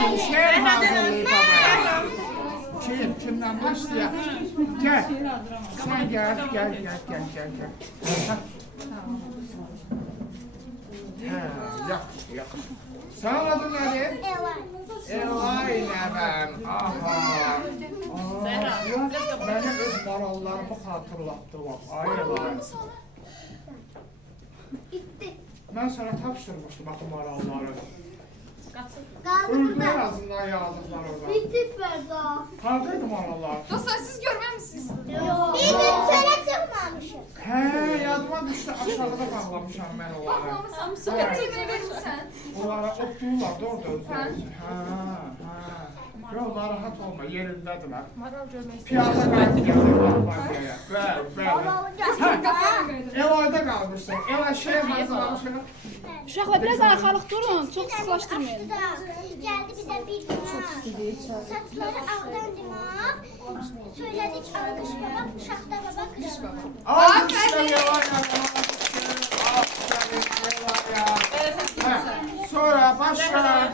Şeir hazırlayıp babaya. Kimden başlayalım? Gel. Sen gel. Yaxşı. Sənin adın nədir? Elay nəvəm. Aha. Mənə öz marallarımı xatırlatdı. Ay Elay. Mən sənə tapşırmışdım axı maralları. Öldü yazınlar yazdıqlar orada. Bitti Ferda. Haradaydı marallar? Dostlar siz görməmisiniz? Bir gün çölə çıxmamışıq. Hə, yadıma düşdü. Aşağıda bağlamışam mən onları. Bağlamasam, sonra temine verirsən. Onlara otdururlar da orada özləri. Yox, narahat olma, yerindədirlər. Maral görmək Piyada qayıtı gəlir Bankaya. Bəli. Elayda qalmışsın. Elay şey hazırlamışıq. Uşaqlar biraz arxalıq durun, çox sıxlaşdırmayın. Geldi bize bir gün. Saçları ağdandılar. Söyledik alkış baba, şahta baba, kış baba. Aferin Elay. Aferin Elay. Sonra başka.